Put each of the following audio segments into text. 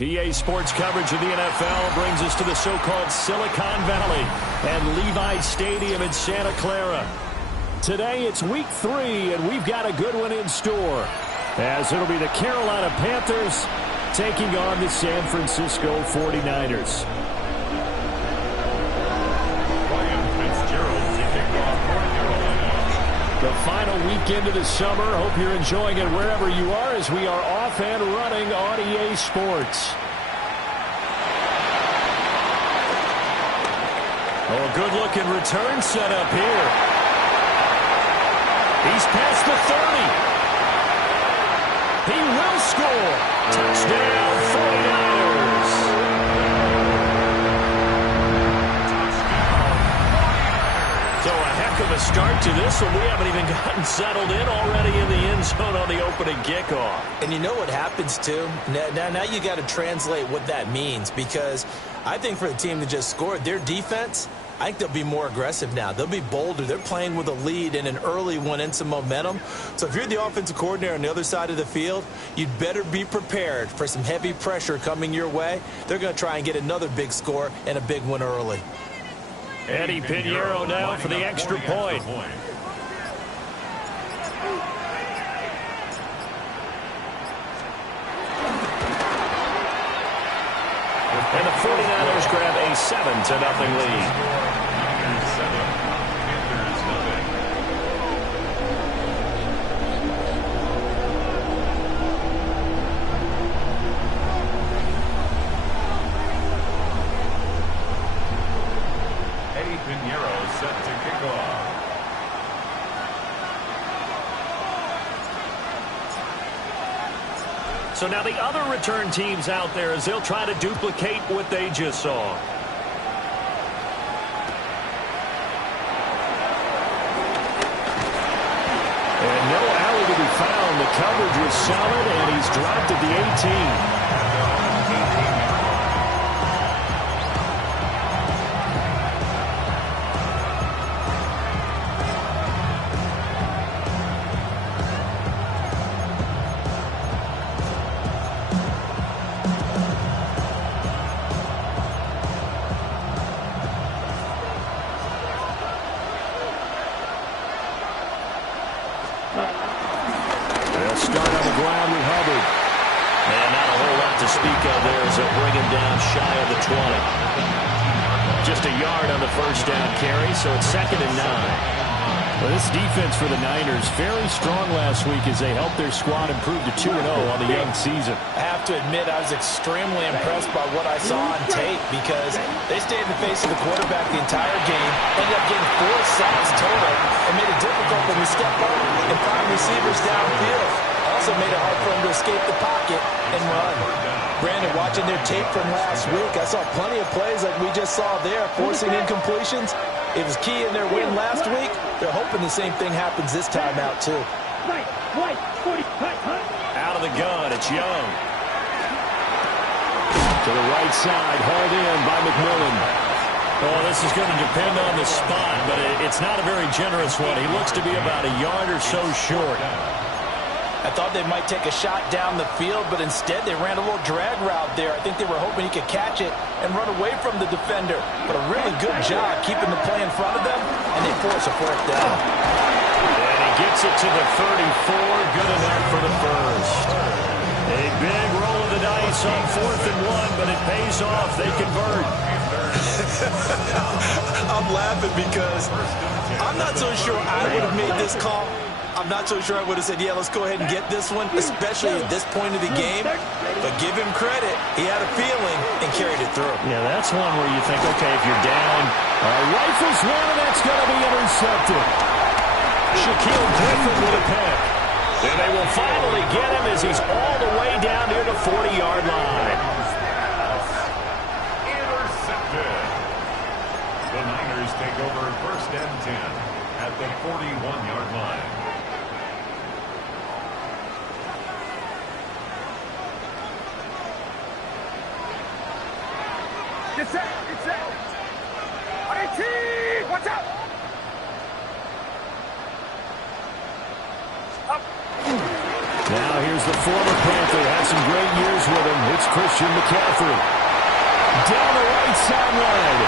EA Sports coverage of the NFL brings us to the so-called Silicon Valley and Levi Stadium in Santa Clara. Today it's week 3, and we've got a good one in store, as it'll be the Carolina Panthers taking on the San Francisco 49ers. The final weekend of the summer. Hope you're enjoying it wherever you are as we are off and running on EA Sports. Oh, a good-looking return set up here. He's past the 30. He will score. Touchdown, 49ers. So a heck of a start to this one. We haven't even gotten settled in already in the end zone on the opening kickoff. And you know what happens, too? Now you got to translate what that means, because I think for the team that just scored, their defense, I think they'll be more aggressive now. They'll be bolder. They're playing with a lead and an early one and some momentum. So if you're the offensive coordinator on the other side of the field, you'd better be prepared for some heavy pressure coming your way. They're going to try and get another big score and a big one early. Eddie Pinheiro now for the extra point. And the 49ers grab a 7-0 lead. So now the other return teams out there as they'll try to duplicate what they just saw. And no alley to be found. The coverage was solid, and he's dropped at the 18. They'll start on the ground with Hubbard. And not a whole lot to speak of there as they'll bring him down shy of the 20. Just a yard on the first down carry, so it's 2nd and 9. Well, this defense for the Niners very strong last week as they helped their squad improve to 2-0 on the young season. I have to admit, I was extremely impressed by what I saw on tape, because they stayed in the face of the quarterback the entire game, ended up getting 4 sacks total, and made it difficult for him to step up and find receivers downfield. Also made it hard for him to escape the pocket and run. Brandon, watching their tape from last week, I saw plenty of plays like we just saw there, forcing incompletions. It was key in their win last week. They're hoping the same thing happens this time out, too. Out of the gun, it's Young. To the right side, hauled in by McMillan. Oh, this is going to depend on the spot, but it's not a very generous one. He looks to be about a yard or so short. I thought they might take a shot down the field, but instead they ran a little drag route there. I think they were hoping he could catch it and run away from the defender. But a really good job keeping the play in front of them, and they force a 4th down. And he gets it to the 34. Good enough for the first. A big roll of the dice on 4th and 1, but it pays off. They convert. I'm laughing because I'm not so sure I would have made this call. I'm not so sure I would have said, yeah, let's go ahead and get this one, especially at this point of the game. But give him credit. He had a feeling and carried it through. Yeah, that's one where you think, okay, if you're down, rifles one, and that's going to be intercepted. Shaquille Griffin with a pick. And they will finally get him as he's all the way down near the 40-yard line. Intercepted. The Niners take over 1st and 10 at the 41-yard line. Get set! Get set! 18! Watch out! Up! Now here's the former Panther. Had some great years with him. It's Christian McCaffrey. Down the right sideline.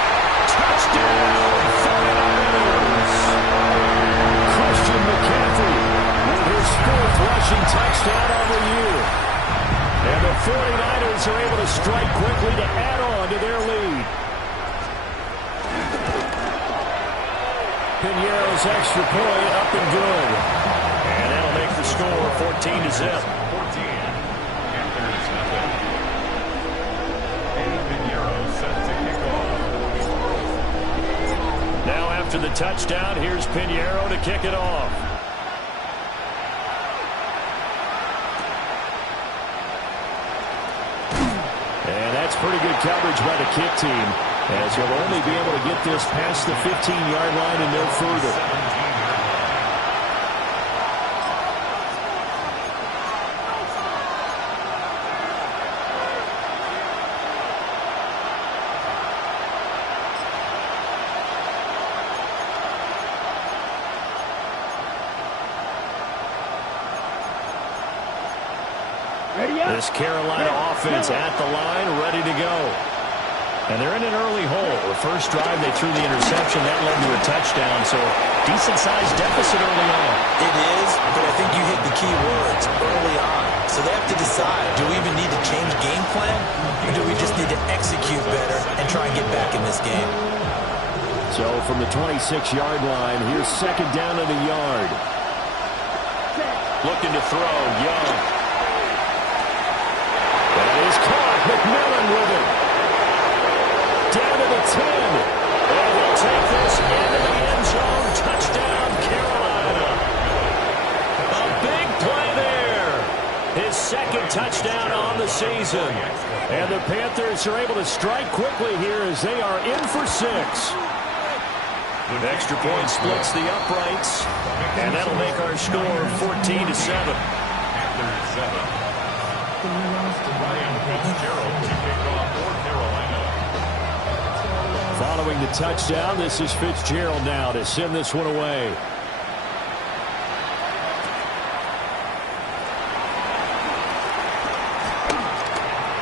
Touchdown, 49ers. Christian McCaffrey with his 4th rushing touchdown on the year. And the 49ers are able to strike quickly to add on to their lead. Piñeiro's extra point up and good. And that'll make the score 14-0. 14. Panthers nothing. And Piñeiro set to kick off. Now after the touchdown, here's Piñeiro to kick it off. And that's pretty good coverage by the kick team, as he'll only be able to get this past the 15-yard line and no further. This Carolina offense at the line, ready to go. And they're in an early hole. The first drive, they threw the interception. That led to a touchdown, so decent-sized deficit early on. It is, but I think you hit the key words early on. So they have to decide, do we even need to change game plan, or do we just need to execute better and try and get back in this game? So from the 26-yard line, here's second down and a yard. Looking to throw, Young. That is caught. McMillan with it. Down to the 10. And they'll take this into the end zone. Touchdown, Carolina. A big play there. His second touchdown on the season. And the Panthers are able to strike quickly here as they are in for 6. The extra point splits the uprights. And that'll make our score 14-7. Panthers 7. Fitzgerald to kick off for Carolina. Following the touchdown, this is Fitzgerald now to send this one away.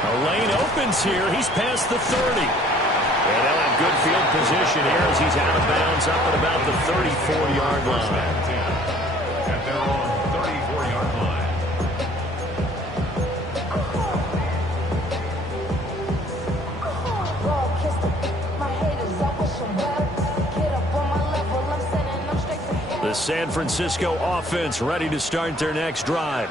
A lane opens here. He's past the 30. And they'll have good field position here as he's out of bounds up at about the 34-yard line. At their own 34-yard line. The San Francisco offense ready to start their next drive.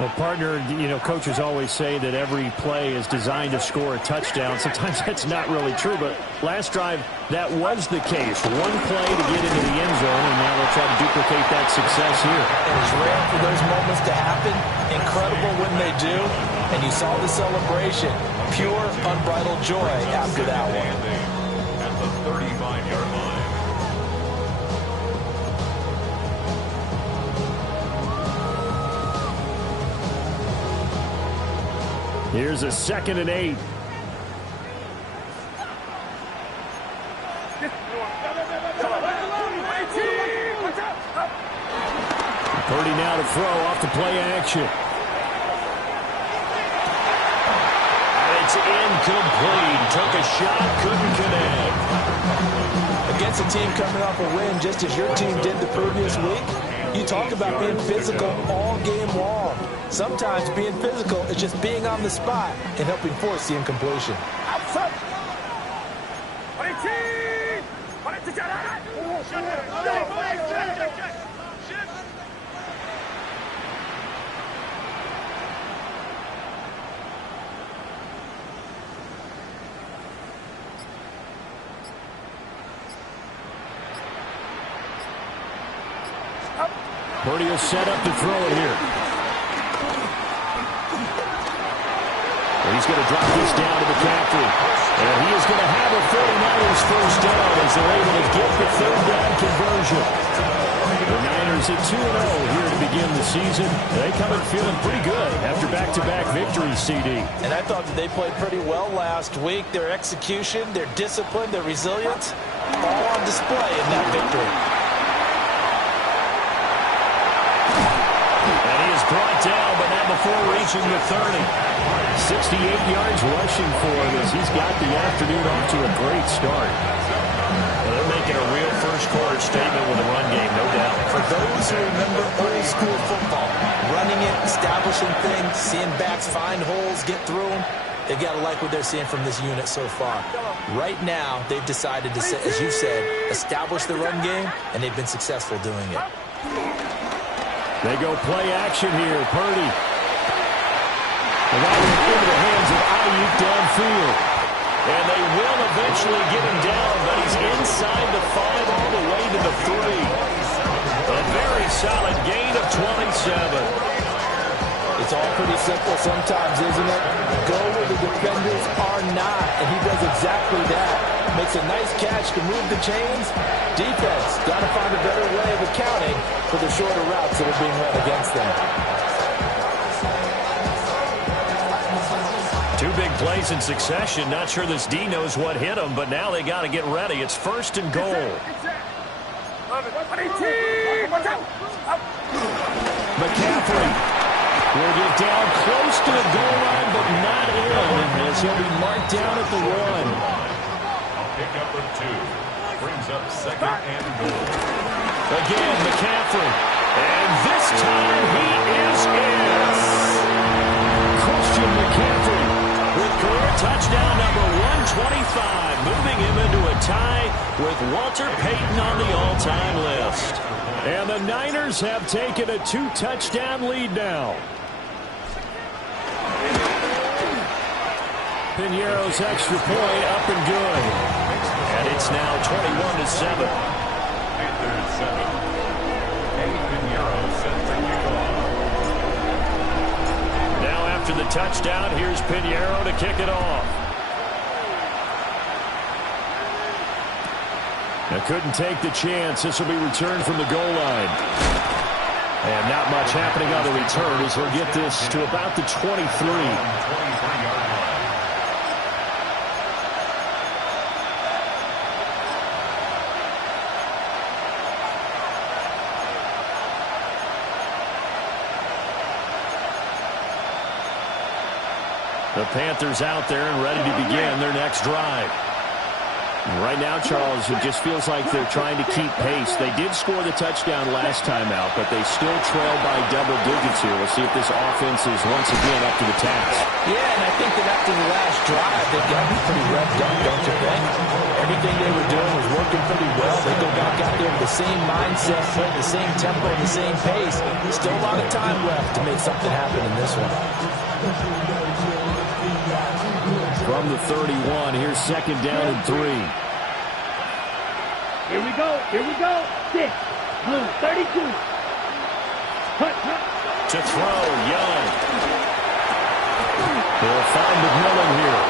Well, partner, coaches always say that every play is designed to score a touchdown. Sometimes that's not really true, but last drive, that was the case. One play to get into the end zone, and now they'll try to duplicate that success here. And it's rare for those moments to happen. Incredible when they do. And you saw the celebration. Pure, unbridled joy after that one. At the 35-yard line. Here's a 2nd and 8. Purdy now to throw off the play action. And it's incomplete. Took a shot, couldn't connect. Against a team coming off a win just as your team did the previous week, you talk about being physical all game long. Sometimes being physical is just being on the spot and helping force the incompletion. Purdy will set up to throw it here. And he's going to drop this down to McCaffrey. And he is going to have a 49ers first down as they're able to get the third down conversion. The Niners at 2-0 here to begin the season. They come in feeling pretty good after back-to-back victories, CD. And I thought that they played pretty well last week. Their execution, their discipline, their resilience, all on display in that victory. And he is brought down, but not before reaching the 30. 68 yards rushing for him as he's got the afternoon off to a great start. Well, they're making a real first-quarter statement with the run game, no doubt. For those who remember old-school football, running it, establishing things, seeing backs find holes, get through them, they've got to like what they're seeing from this unit so far. Right now, they've decided to, as you said, establish the run game, and they've been successful doing it. They go play action here. Purdy. And that went into the hands of Ayuk downfield. And they will eventually get him down, but he's inside the 5 all the way to the 3. A very solid gain of 27. It's all pretty simple sometimes, isn't it? Go where the defenders are not, and he does exactly that. Makes a nice catch to move the chains. Defense got to find a better way of accounting for the shorter routes that are being run against them. Two big plays in succession. Not sure this D knows what hit him, but now they got to get ready. It's 1st and goal. McCaffrey will get down close to the goal line, but not in, as he'll be marked down at the 1. A pickup of 2. Brings up 2nd and goal. Again, McCaffrey. And this time he is in. Christian McCaffrey with career touchdown number 125, moving him into a tie with Walter Payton on the all-time list. And the Niners have taken a 2-touchdown lead now. Piñeiro's extra point up and good. And it's now 21-7. Panthers 7. Piñeiro set for kickoff. Now after the touchdown, here's Piñeiro to kick it off. Now couldn't take the chance. This will be returned from the goal line. And not much happening on the return as he'll get this to about the 23. 23-yard line. The Panthers out there and ready to begin their next drive. Right now, Charles, it just feels like they're trying to keep pace. They did score the touchdown last time out, but they still trail by double digits here. We'll see if this offense is once again up to the task. Yeah, and I think that after the last drive, they've got to be pretty revved up, don't you think? Everything they were doing was working pretty well. They go back out there with the same mindset, playing the same tempo, the same pace. Still a lot of time left to make something happen in this one. From the 31, here's 2nd down and 3. Here we go. 6. Blue, 32. Cut. To throw, Young. They'll find McMillan here.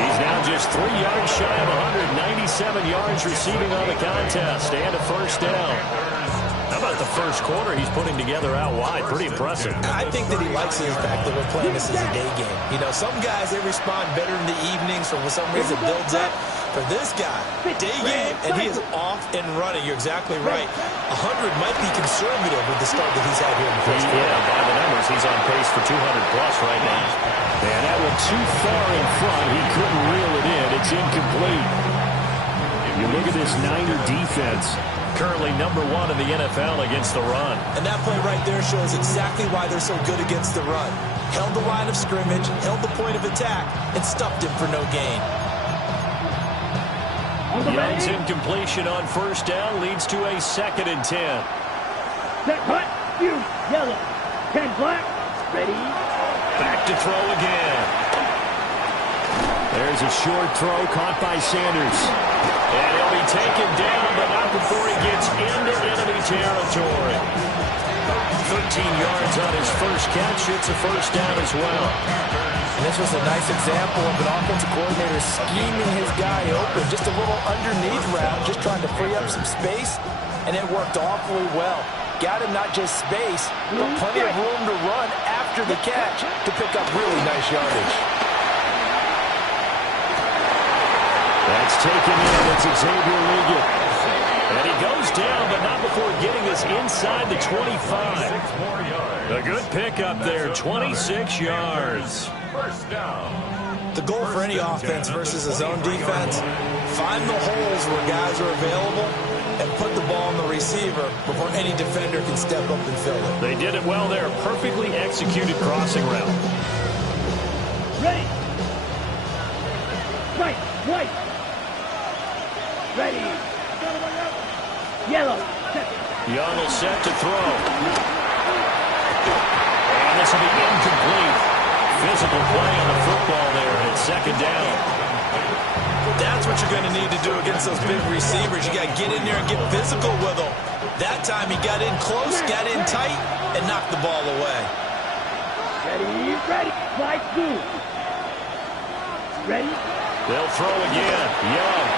He's now just 3 yards shy of 197 yards receiving on the contest and a 1st down. How about the first quarter he's putting together out wide? Pretty impressive. I think that he likes the fact that we're playing this as a day game. You know, some guys, they respond better in the evenings, for some reason it builds up. For this guy, day game, and he is off and running. You're exactly right. 100 might be conservative with the start that he's had here in the first quarter. Yeah, by the numbers, he's on pace for 200-plus right now. And that went too far in front. He couldn't reel it in. It's incomplete. You look at this Niner defense. Currently number 1 in the NFL against the run. And that play right there shows exactly why they're so good against the run. Held the line of scrimmage, held the point of attack, and stuffed him for no gain. Young's incompletion on 1st down leads to a 2nd and 10. Set, cut, you, yellow. 10 black, ready. Back to throw again. There's a short throw caught by Sanders. And he'll be taken down, but not before he gets into enemy territory. 13 yards on his first catch. It's a 1st down as well. And this was a nice example of an offensive coordinator scheming his guy open. Just a little underneath route, just trying to free up some space, and it worked awfully well. Got him not just space, but plenty of room to run after the catch to pick up really nice yardage. That's taken in. It's Xavier Liggett. And he goes down, but not before getting this inside the 25. A good pickup there, 26 yards. First down. The goal for any offense versus his own defense, find the holes where guys are available and put the ball on the receiver before any defender can step up and fill it. They did it well there. Perfectly executed crossing route. Ready. Right, white. Ready. Yellow. Young will set to throw. And this will be incomplete. Physical play on the football there, and it's second down. That's what you're going to need to do against those big receivers. You got to get in there and get physical with them. That time he got in close, got in tight, and knocked the ball away. Ready, ready. Slide through. Ready. They'll throw again. Young.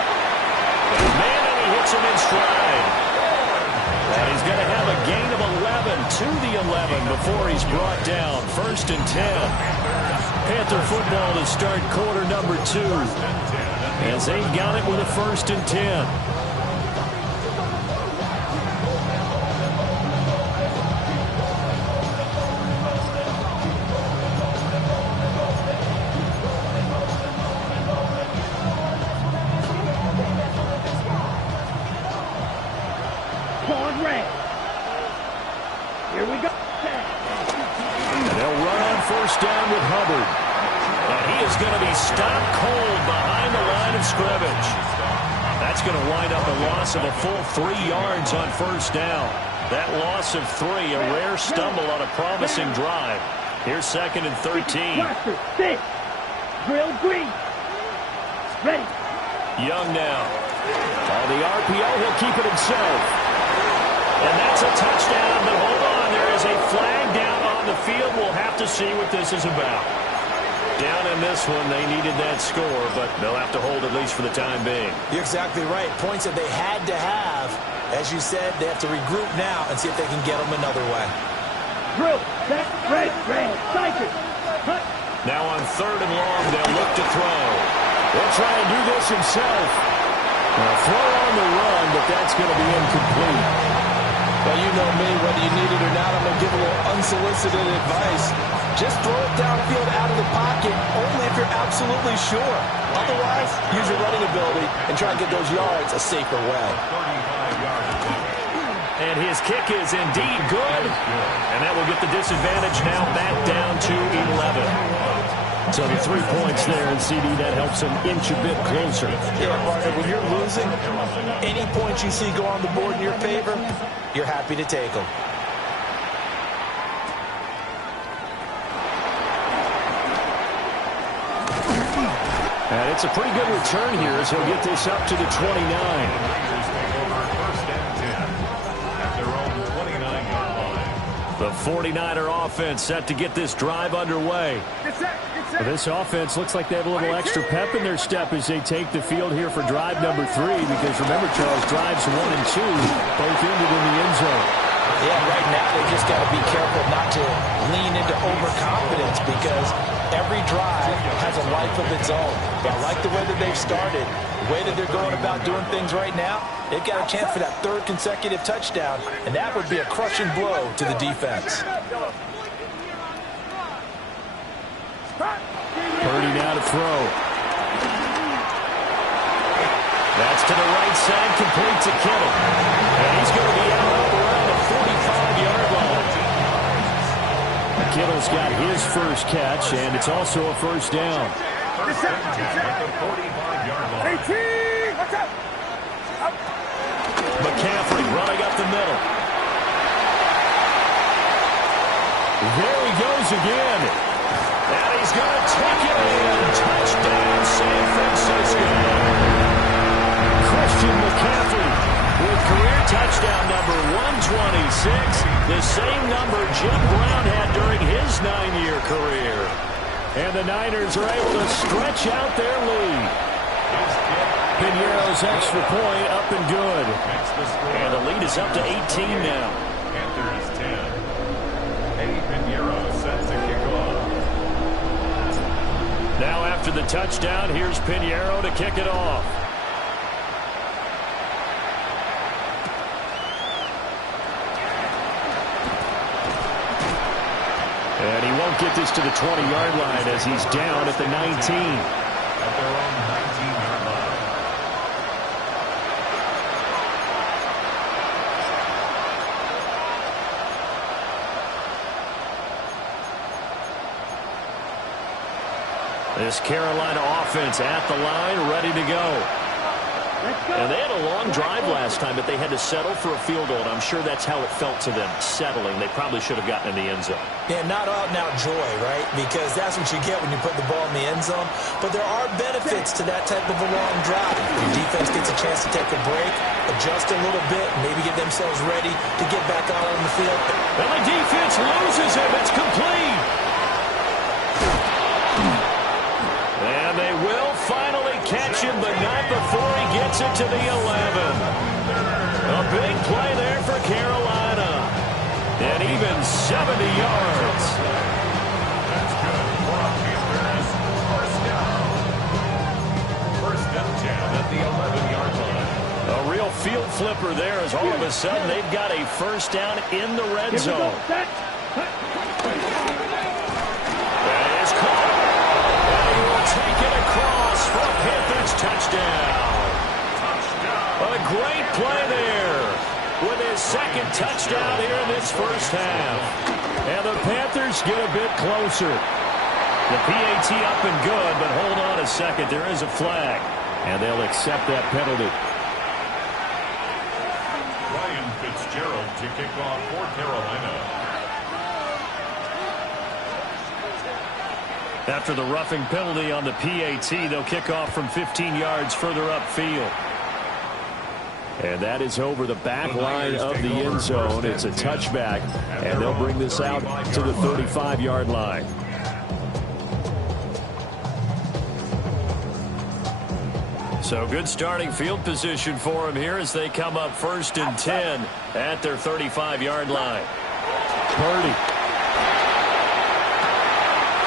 Man, and he hits him in stride. And he's going to have a gain of 11 to the 11 before he's brought down. First and 10. Panther football to start quarter number 2. As they've got it with a first and 10. Here we go. And they'll run on first down with Hubbard. And he is going to be stopped cold behind the line of scrimmage. That's going to wind up a loss of a full 3 yards on first down. That loss of 3, a rare stumble on a promising drive. Here's second and 13. Blaster, 6. Drill green. Ready. Young now. On the RPO, he'll keep it himself. And that's a touchdown, but hold on. There is a flag down on the field. We'll have to see what this is about. Down in this one, they needed that score, but they'll have to hold at least for the time being. You're exactly right. Points that they had to have. As you said, they have to regroup now and see if they can get them another way. Drill, set, red, cycle. Cut. Now on third and long, they'll look to throw. They'll try and do this himself. Now throw on the run, but that's going to be incomplete. Well, you know me, whether you need it or not, I'm going to give a little unsolicited advice. Just throw it downfield out of the pocket, only if you're absolutely sure. Otherwise, use your running ability and try and get those yards a safer way. And his kick is indeed good. And that will get the disadvantage now back down to 11. So the 3 points there, and CD, that helps him inch a bit closer. Yeah, partner, when you're losing, any points you see go on the board in your favor, you're happy to take them. And it's a pretty good return here as he'll get this up to the 29. The 49er offense set to get this drive underway. This offense looks like they have a little extra pep in their step as they take the field here for drive number 3, because remember, Charles, drives 1 and 2 both ended in the end zone. Yeah, right now they just got to be careful not to lean into overconfidence, because every drive has a life of its own. But I like the way that they've started, the way that they're going about doing things right now. They've got a chance for that 3rd consecutive touchdown, and that would be a crushing blow to the defense. Purdy now to throw. That's to the right side, complete to Kittle. And he's going to be out around the 45-yard line. Kittle's got his first catch, and it's also a first down. McCaffrey running up the middle. There he goes again. And he's going to take it in. Touchdown, San Francisco. Christian McCaffrey with career touchdown number 126, the same number Jim Brown had during his 9-year career. And the Niners are able to stretch out their lead. Piñeiro's extra point up and good. And the lead is up to 18 now. Panthers 10. Eddie Piñeiro set to kick off. Now after the touchdown, here's Piñeiro to kick it off. And he won't get this to the 20-yard line as he's down at the 19. At their own 19-yard line. This Carolina offense at the line, ready to go. And they had a long drive last time, but they had to settle for a field goal, and I'm sure that's how it felt to them, settling. They probably should have gotten in the end zone. Yeah, not out-and-out joy, right? Because that's what you get when you put the ball in the end zone. But there are benefits to that type of a long drive. The defense gets a chance to take a break, adjust a little bit, maybe get themselves ready to get back out on the field. And the defense loses him. It's complete. And they will finally catch him, but not before he gets it to the 11. A big play there for Carolina. And even 70 yards. That's good for a Panthers first down. First and 10 at the 11-yard line. A real field flipper there as all of a sudden they've got a first down in the red zone. Take it across for a Panthers touchdown. A great play there with his second touchdown here in this first half. And the Panthers get a bit closer. The PAT up and good, but hold on a second. There is a flag, and they'll accept that penalty. Ryan Fitzgerald to kick off for Carolina. After the roughing penalty on the PAT, they'll kick off from 15 yards further upfield. And that is over the back line of the end zone. It's a touchback, and they'll bring this out to the 35-yard line. So good starting field position for them here as they come up first and 10 at their 35-yard line. Purdy.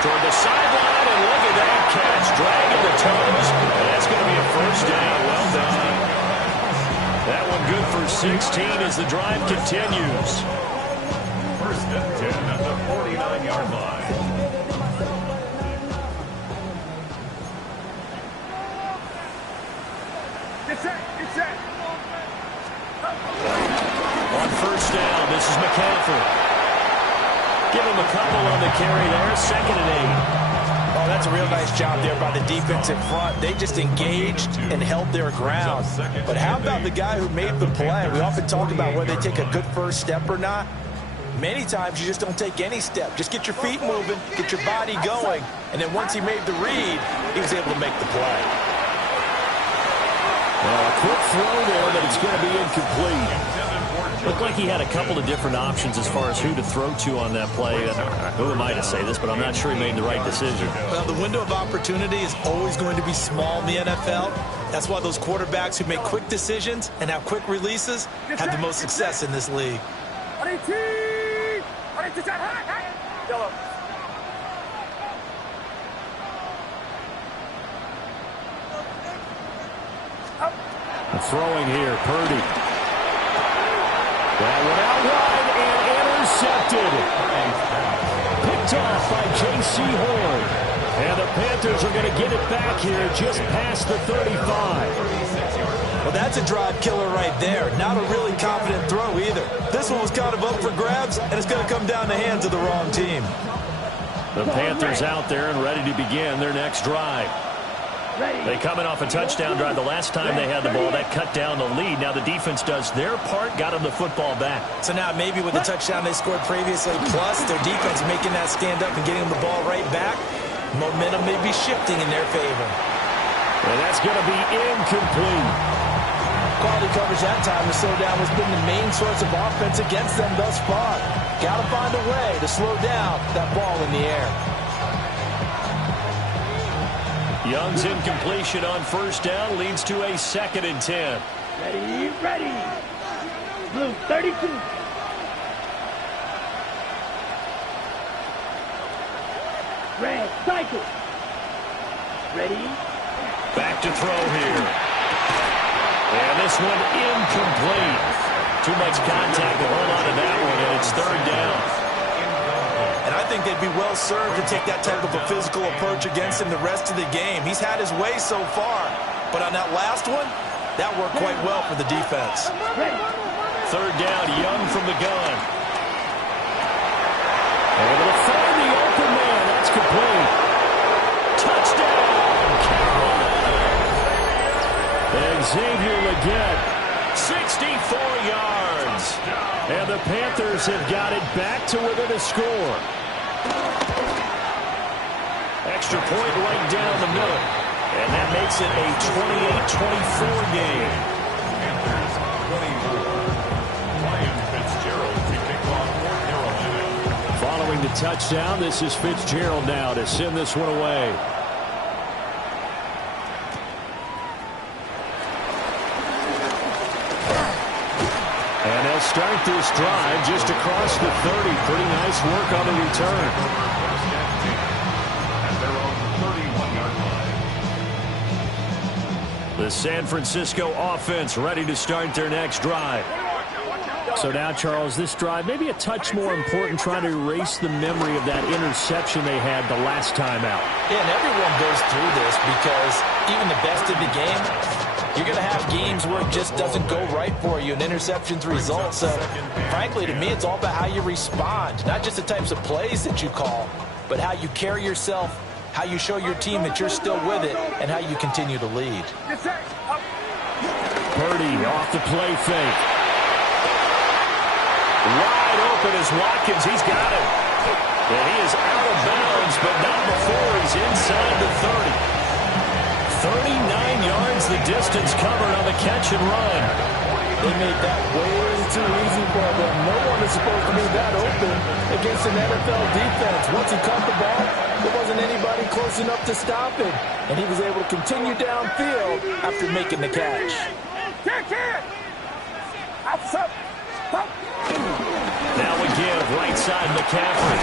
Toward the sideline, and look at that catch, dragging the toes. And that's going to be a first down. Well done. That one good for 16 as the drive continues. First and 10 at the 49-yard line. On first down, this is McCaffrey. Give him a couple on the carry there. Second and 8. Oh, that's a real nice job there by the defense in front. They just engaged and held their ground. But how about the guy who made the play? We often talk about whether they take a good first step or not. Many times you just don't take any step. Just get your feet moving, get your body going, and then once he made the read, he was able to make the play. Well, a quick throw there, but it's going to be incomplete. Looked like he had a couple of different options as far as who to throw to on that play. Who am I to say this, but I'm not sure he made the right decision. Well, the window of opportunity is always going to be small in the NFL. That's why those quarterbacks who make quick decisions and have quick releases have the most success in this league. Throwing here, Purdy. That one out wide and intercepted. Picked off by J.C. Horn. And the Panthers are going to get it back here just past the 35. Well, that's a drive killer right there. Not a really confident throw either. This one was kind of up for grabs, and it's going to come down the hands of the wrong team. The Panthers out there and ready to begin their next drive. They coming off a touchdown drive the last time they had the ball. That cut down the lead. Now the defense does their part, got them the football back. So now maybe with the touchdown they scored previously, plus their defense making that stand up and getting them the ball right back, momentum may be shifting in their favor. And that's going to be incomplete. Quality coverage that time to slow down has been the main source of offense against them thus far. Got to find a way to slow down that ball in the air. Young's incompletion on first down leads to a 2nd and 10. Ready, ready. Blue 32. Red, cycle. Ready. Back to throw here. And this one incomplete. Too much contact to hold on to that one, and it's 3rd down. And I think they'd be well served to take that type of a physical approach against him the rest of the game. He's had his way so far, but on that last one, that worked quite well for the defense. Third down, Young from the gun. Able to find the open man. That's complete. Touchdown, Carolina. Xavier Legette, 64 yards. And the Panthers have got it back to within a score. Extra point right down the middle. And that makes it a 28-24 game. Panthers 24. Ryan Fitzgerald to kick off for Carolina. Following the touchdown, this is Fitzgerald now to send this one away. And they'll start this drive just across the 30. Pretty nice work on the return. First and 10 at their own 31-yard line. The San Francisco offense ready to start their next drive. So now, Charles, this drive maybe a touch more important, trying to erase the memory of that interception they had the last time out. Yeah, and everyone goes through this because even the best of the game, you're going to have games where it just doesn't go right for you, and interceptions result. So, frankly, to me, it's all about how you respond, not just the types of plays that you call, but how you carry yourself, how you show your team that you're still with it, and how you continue to lead. Purdy off the play fake. Wide open is Watkins. He's got it. And he is out of bounds, but not before he's inside the 30. 39 yards the distance covered on the catch and run. They made that way too easy for them. No one is supposed to be that open against an NFL defense. Once he caught the ball, there wasn't anybody close enough to stop it. And he was able to continue downfield after making the catch. Now we give right side McCaffrey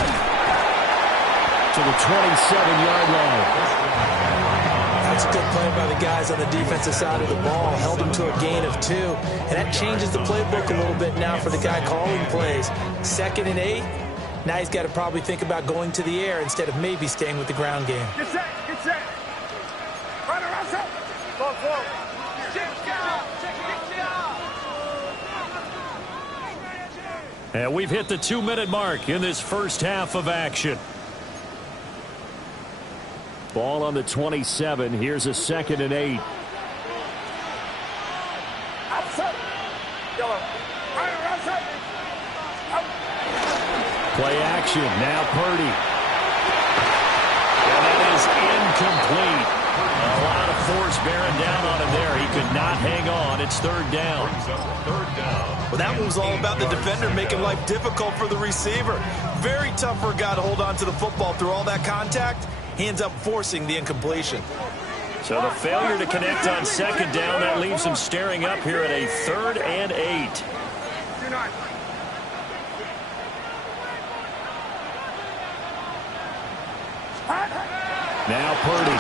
to the 27-yard line. That's a good play by the guys on the defensive side of the ball. Held him to a gain of 2. And that changes the playbook a little bit now for the guy calling plays. 2nd and 8. Now he's got to probably think about going to the air instead of maybe staying with the ground game. Get set, get set. Run around set. Go. And we've hit the 2-minute mark in this first half of action. Ball on the 27. Here's a 2nd and 8. Play action. Now Purdy. And that is incomplete. A lot of force bearing down on him there. He could not hang on. It's 3rd down. Well, that one was all about the defender making life difficult for the receiver. Very tough for a guy to hold on to the football through all that contact. He ends up forcing the incompletion. So the failure to connect on 2nd down, that leaves him staring up here at a 3rd and 8. Now Purdy.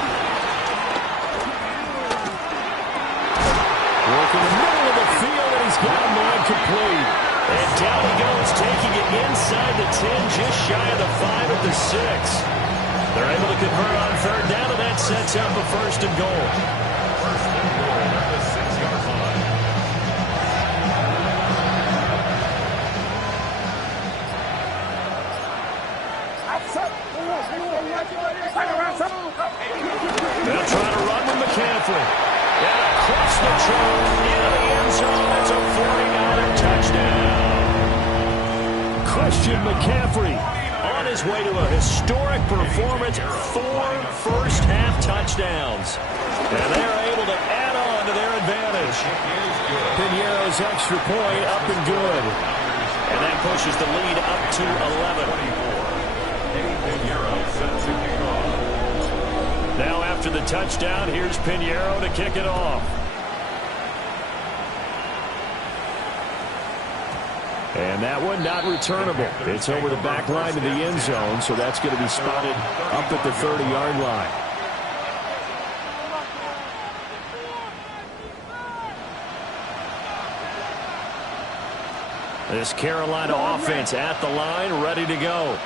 Work in the middle of the field, and he's got a man complete. And down he goes, taking it inside the 10, just shy of the 5 at the 6. They're able to convert on 3rd down, and that sets up a 1st and goal. 1st and goal at the 6-yard line. They'll try to run with McCaffrey. And across the choke, into the end zone. It's a 40-yard touchdown. Christian McCaffrey on his way to a historic performance, 4 first-half touchdowns. And they're able to add on to their advantage. Piñeiro's extra point up and good. And that pushes the lead up to 11. Now after the touchdown, here's Piñeiro to kick it off. And that one not returnable. It's over the back line to the end zone, so that's going to be spotted up at the 30-yard line. This Carolina offense at the line, ready to go.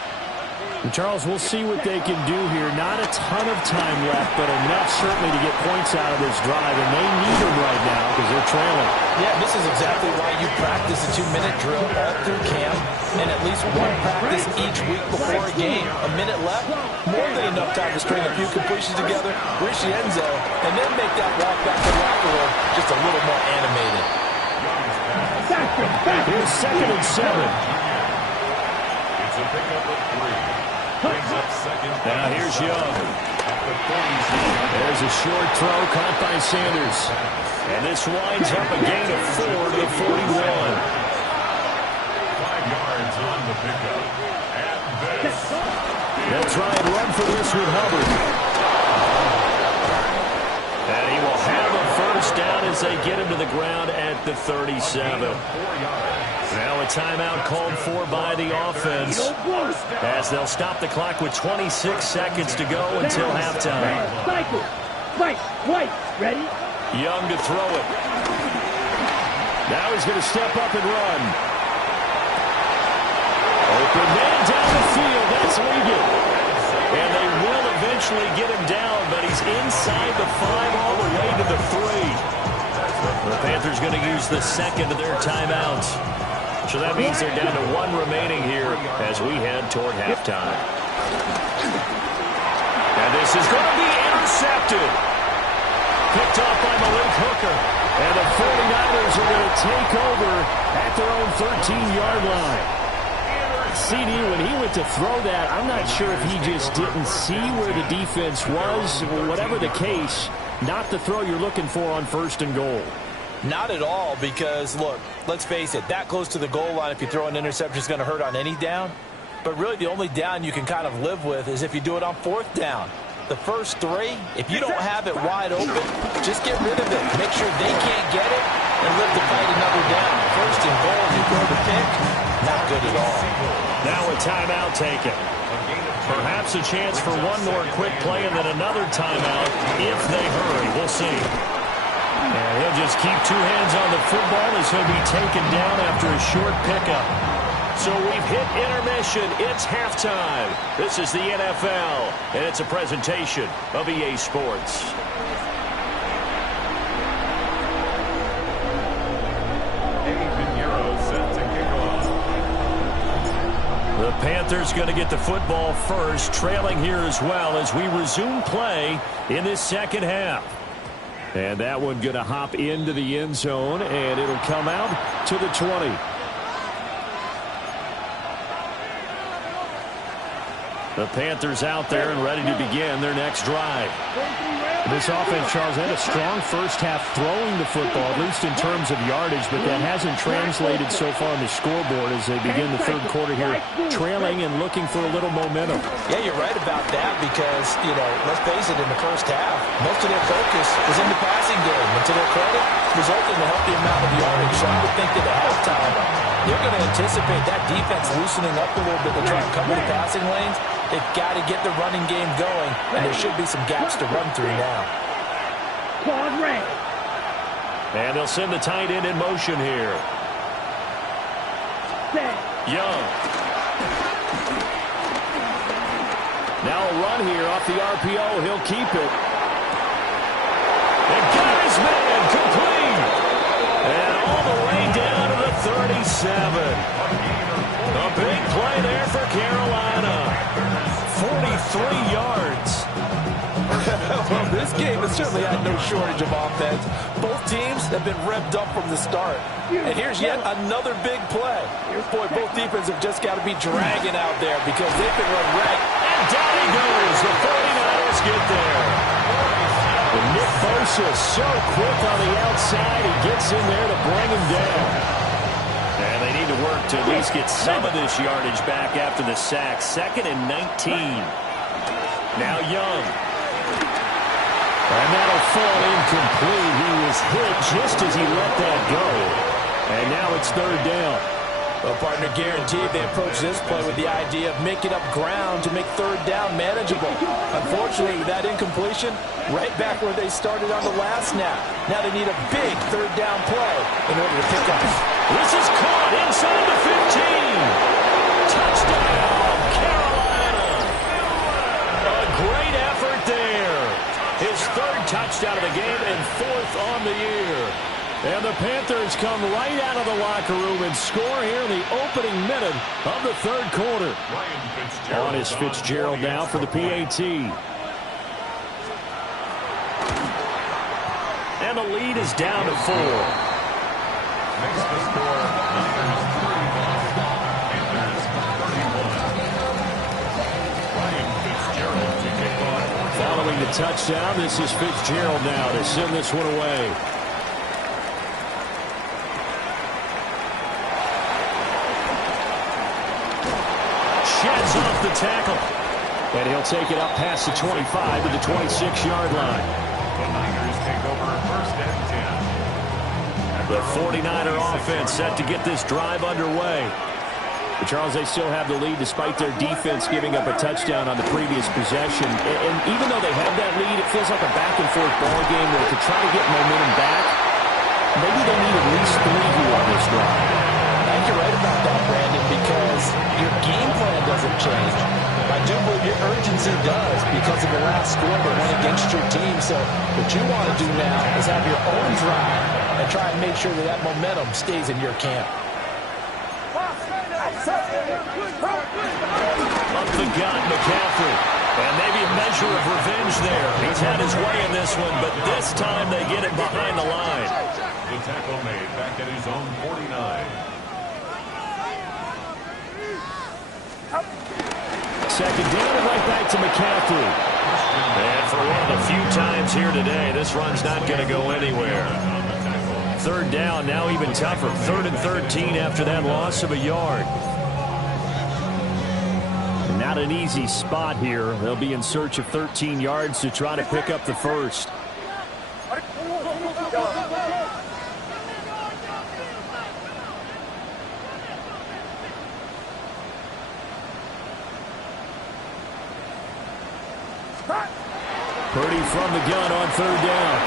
Charles, we'll see what they can do here. Not a ton of time left, but enough certainly to get points out of this drive, and they need them right now because they're trailing. Yeah, this is exactly why you practice a 2-minute drill all through camp and at least one practice each week before a game. A minute left, more than enough time to string a few completions together, reach the end zone, and then make that walk back to the locker room just a little more animated. Here's 2nd and 7. It's a pickup of 3. Brings up second. Now here's Young. There's a short throw caught by Sanders. And this winds up a gain of 4 to the 41. 5 yards on the pickup. At best. They'll try and run for this with Hubbard. And he will have a first down as they get him to the ground at the 37. Now a timeout called for by the offense as they'll stop the clock with 26 seconds to go until halftime. Cycle. White. Ready? Young to throw it. Now he's going to step up and run. Open man down the field. That's Ligon. And they will eventually get him down, but he's inside the 5 all the way to the 3. The Panthers going to use the second of their timeouts. So that means they're down to 1 remaining here as we head toward halftime. And this is going to be intercepted. Picked off by Malik Hooker. And the 49ers are going to take over at their own 13-yard line. CD, when he went to throw that, I'm not sure if he just didn't see where the defense was. Whatever the case, not the throw you're looking for on 1st and goal. Not at all, because, look, let's face it, that close to the goal line, if you throw an interception, is going to hurt on any down. But really, the only down you can kind of live with is if you do it on 4th down. The first 3, if you don't have it wide open, just get rid of it. Make sure they can't get it and live to fight another down. 1st and goal, you throw the pick, not good at all. Now a timeout taken. Perhaps a chance for one more quick play and then another timeout if they hurry. We'll see. And he'll just keep 2 hands on the football as he'll be taken down after a short pickup. So we've hit intermission. It's halftime. This is the NFL, and it's a presentation of EA Sports. The Panthers going to get the football first, trailing here as well as we resume play in this second half. And that one going to hop into the end zone, and it'll come out to the 20. The Panthers out there and ready to begin their next drive. This offense, Charles, had a strong first half throwing the football, at least in terms of yardage, but that hasn't translated so far on the scoreboard as they begin the 3rd quarter here, trailing and looking for a little momentum. Yeah, you're right about that because, let's face it, in the first half, most of their focus was in the passing game. And to their credit, resulted in a healthy amount of yardage. So I would think that at halftime, they're going to anticipate that defense loosening up a little bit to try and cover the passing lanes. They've got to get the running game going, and there should be some gaps to run through now. And they'll send the tight end in motion here. Young. Now a run here off the RPO. He'll keep it. And got his man complete. And all the way down to the 37. A big play there for Carolina. 43 yards. Well, this game has certainly had no shortage of offense. Both teams have been revved up from the start. And here's yet another big play. Boy, both defenses have just got to be dragging out there because they can run right. And down he goes. The 49ers get there. And Nick Bosa so quick on the outside. He gets in there to bring him down. And they need to work to at least get some of this yardage back after the sack. 2nd and 19. Now Young. And that'll fall incomplete. He was hit just as he let that go. And now it's 3rd down. Well, partner, guaranteed they approach this play with the idea of making up ground to make 3rd down manageable. Unfortunately, with that incompletion, right back where they started on the last snap. Now they need a big 3rd down play in order to pick up. This is caught inside the 15. Touchdown, Carolina. touchdown of the game and 4th on the year. And the Panthers come right out of the locker room and score here in the opening minute of the 3rd quarter. On is Fitzgerald now for the PAT. And the lead is down to 4. Makes the score Niners 31, Panthers 31. Ryan Fitzgerald to kick off. Following the touchdown, this is Fitzgerald now to send this one away. Sheds off the tackle. And he'll take it up past the 25 to the 26-yard line. The Niners take over 1st and 10. The 49er offense set to get this drive underway. But Charles, they still have the lead despite their defense giving up a touchdown on the previous possession. And even though they have that lead, it feels like a back-and-forth ball game where to try to get momentum back, maybe they need at least 3 here on this drive. I think you're right about that, Brandon, because your game plan doesn't change. I do believe your urgency does because of the last score that went against your team. So what you want to do now is have your own drive and try and make sure that that momentum stays in your camp. Up the gut, McCaffrey. And maybe a measure of revenge there. He's had his way in this one, but this time they get it behind the line. The tackle made back at his own 49. Second down and right back to McCaffrey. And for one of the few times here today, this run's not going to go anywhere. 3rd down, now even tougher. 3rd and 13 after that loss of a yard. Not an easy spot here. They'll be in search of 13 yards to try to pick up the first. Purdy from the gun on 3rd down.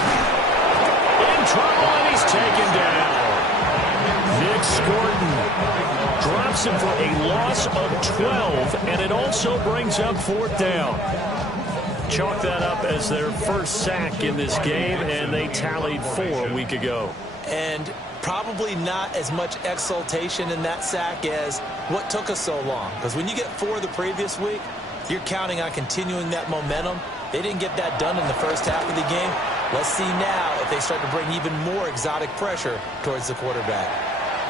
In trouble, and he's taken down. Nick Scorton drops him for a loss of 12, and it also brings up 4th down. Chalk that up as their first sack in this game, and they tallied 4 a week ago. And probably not as much exultation in that sack as what took us so long. Because when you get 4 the previous week, you're counting on continuing that momentum. They didn't get that done in the first half of the game. Let's see now if they start to bring even more exotic pressure towards the quarterback.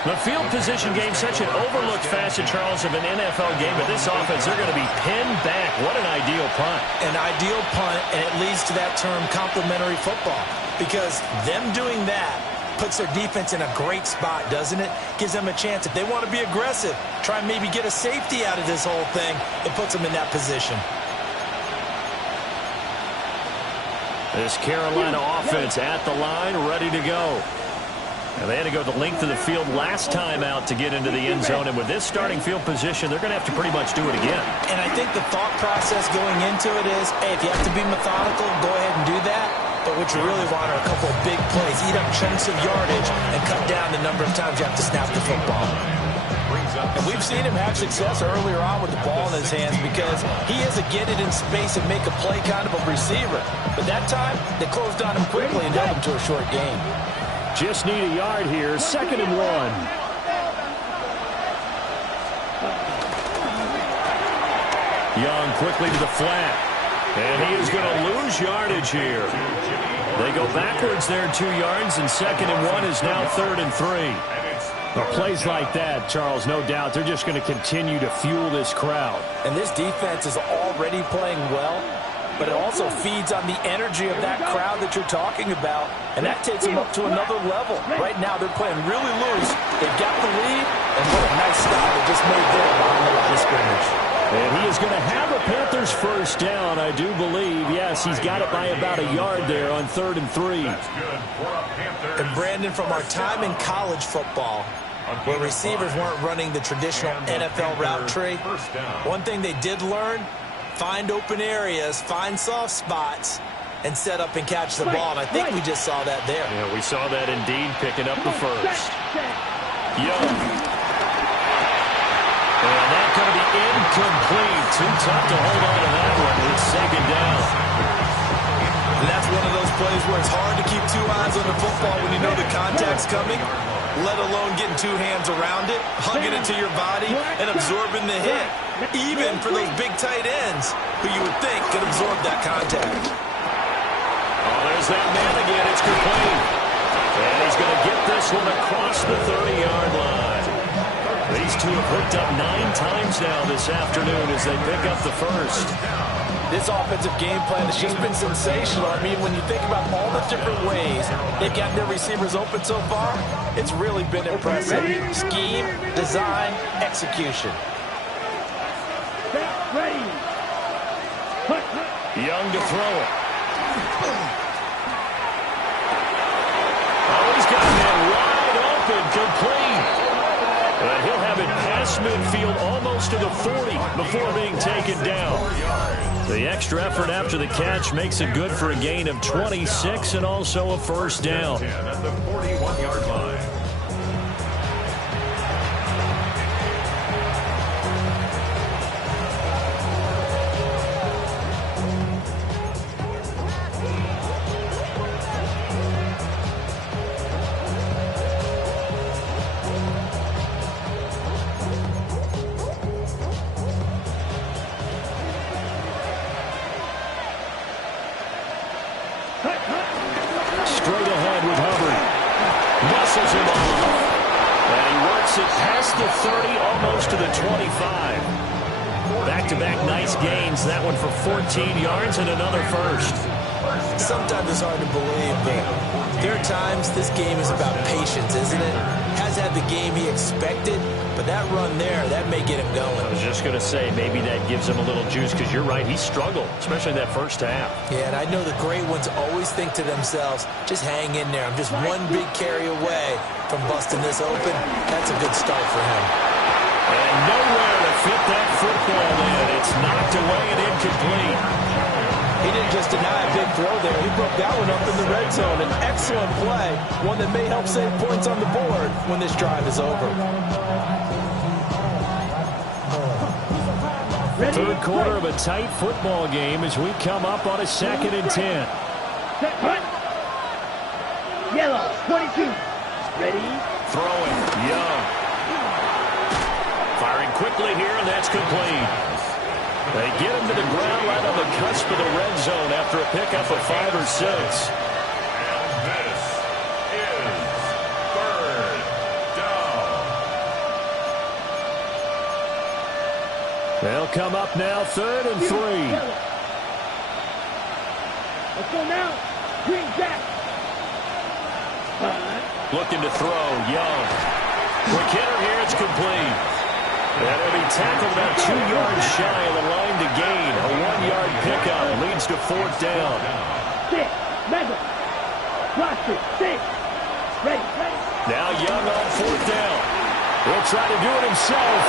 The field position game, such an overlooked facet, Charles, of an NFL game. But this offense, they're going to be pinned back. What an ideal punt. An ideal punt, and it leads to that term complementary football. Because them doing that puts their defense in a great spot, doesn't it? Gives them a chance. If they want to be aggressive, try and maybe get a safety out of this whole thing, it puts them in that position. This Carolina offense at the line, ready to go. And they had to go the length of the field last time out to get into the end zone. And with this starting field position, they're going to have to pretty much do it again. And I think the thought process going into it is, hey, if you have to be methodical, go ahead and do that. But what you really want are a couple of big plays, eat up chunks of yardage, and cut down the number of times you have to snap the football. And we've seen him have success earlier on with the ball in his hands because he is a get it in space and make a play kind of a receiver. But that time, they closed on him quickly and held him to a short game. Just need a yard here. 2nd and 1. Young quickly to the flat. And he is going to lose yardage here. They go backwards there 2 yards, and 2nd and 1 is now 3rd and 3. Plays like that, Charles, no doubt, they're just going to continue to fuel this crowd. And this defense is already playing well, but it also feeds on the energy of that crowd that you're talking about, and that takes them up to another level. Right now, they're playing really loose. They've got the lead, and what a nice stop they just made there behind the line of scrimmage. And he is going to have a Panthers first down, I do believe. Yes, he's got it by about a yard there on 3rd and 3. And Brandon, from our time in college football, where receivers weren't running the traditional NFL route tree, one thing they did learn, find open areas, find soft spots, and set up and catch the ball. And I think we just saw that there. Yeah, we saw that indeed, picking up the first. Young. And that's going to be incomplete. Too tough to hold on to that one. It's second down. And that's one of those plays plays where it's hard to keep two eyes on the football when you know the contact's coming, let alone getting two hands around it, hugging it to your body, and absorbing the hit, even for those big tight ends who you would think could absorb that contact. Oh, there's that man again. It's complete. And he's going to get this one across the 30-yard line. These two have hooked up 9 times now this afternoon as they pick up the first. This offensive game plan has just been sensational. I mean, when you think about all the different ways they've got their receivers open so far, it's really been impressive. Scheme, design, execution. Ready. Young to throw it. Oh, he's got that wide open, complete. And he'll have it past midfield almost to the 40 before being taken down. The extra effort after the catch makes it good for a gain of 26 and also a first down. At the 41-yard line. Straight ahead with Hubbard. Muscles him off. And he works it past the 30, almost to the 25. Back-to-back nice gains. That one for 14 yards and another first. Sometimes it's hard to believe, but there are times this game is about patience, isn't it? Has had the game he expected, but that run there, that may get him going. I was just going to say, maybe that gives him a little juice, because you're right, he struggled, especially that first half. Yeah, and I know the great ones always think to themselves, just hang in there. I'm just one big carry away from busting this open. That's a good start for him. And nowhere to fit that football in. It's knocked away and incomplete. He didn't just deny a big throw there. He broke that one up in the red zone. An excellent play, one that may help save points on the board when this drive is over. Third quarter of a tight football game as we come up on a 2nd and 10. Yellow, 22. Ready? Throwing, Young. Firing quickly here, and that's complete. They get him to the ground right on the cusp of the red zone after a pickup of 5 or 6. And this is third down. They'll come up now 3rd and 3. Let's go now. Green Jack. Looking to throw, Young. Quick hitter here, it's complete. And he'll be tackled about 2 yards shy of the line to gain. A 1-yard pickup leads to 4th down. 6. Mega. Watch it. 6. Ready. Now Young on 4th down. He'll try to do it himself.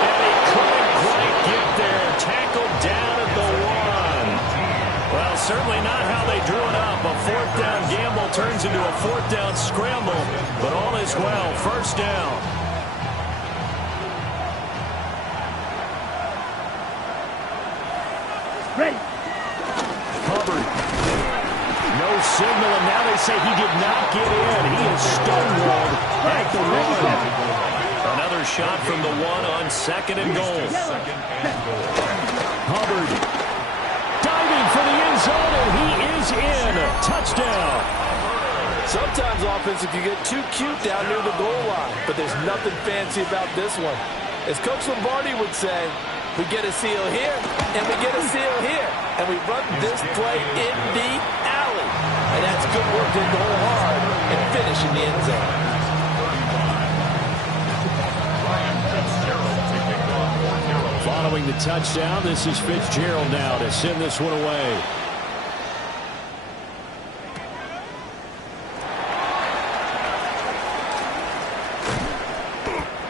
And he couldn't quite get there. Tackled down at the 1. Well, certainly not how they drew it up. A 4th down gamble turns into a 4th down scramble. But all is well. First down. Ready. Hubbard. No signal, and now they say he did not get in. He is stonewalled at the 1. Another shot from the 1 on 2nd and goal. Hubbard diving for the end zone, and he is in. Touchdown. Sometimes offense can get too cute down near the goal line, but there's nothing fancy about this one. As Coach Lombardi would say, we get a seal here, and we get a seal here. And we run this play in the alley. And that's good work to go hard and finish in the end zone. Following the touchdown, this is Fitzgerald now to send this one away.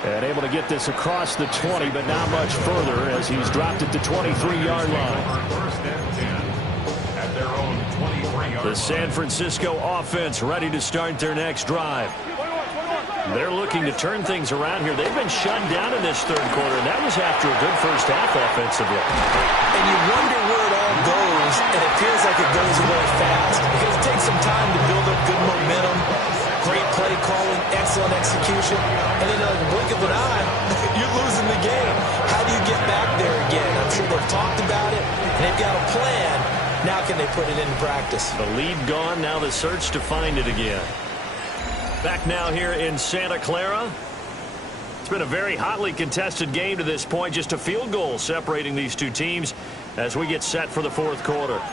And able to get this across the 20, but not much further as he's dropped at the 23-yard line. First and 10 at their own 23-yard line. The San Francisco offense ready to start their next drive. They're looking to turn things around here. They've been shut down in this third quarter, and that was after a good first half offensively. And you wonder where it all goes games, and it feels like it goes away fast because it takes some time to build up good momentum, great play calling, excellent execution, and in a blink of an eye, you're losing the game. How do you get back there again? I'm sure they've talked about it, and they've got a plan. Now can they put it into practice? The lead gone, now the search to find it again. Back now here in Santa Clara. It's been a very hotly contested game to this point. Just a field goal separating these two teams as we get set for the fourth quarter. And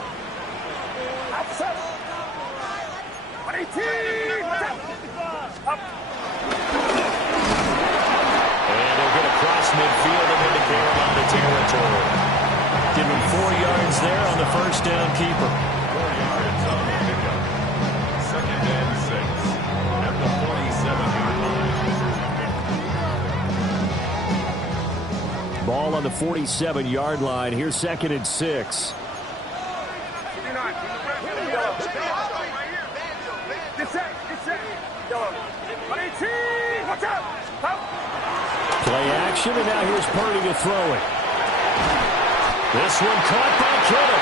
they'll get across midfield and into Carolina territory. Give him 4 yards there on the first down keeper. 4 yards on the pickup. 2nd and 6 at the 47-yard line. Ball on the 47-yard line. Here's 2nd and 6. Play action, and now here's Purdy to throw it. This one caught by Kittle.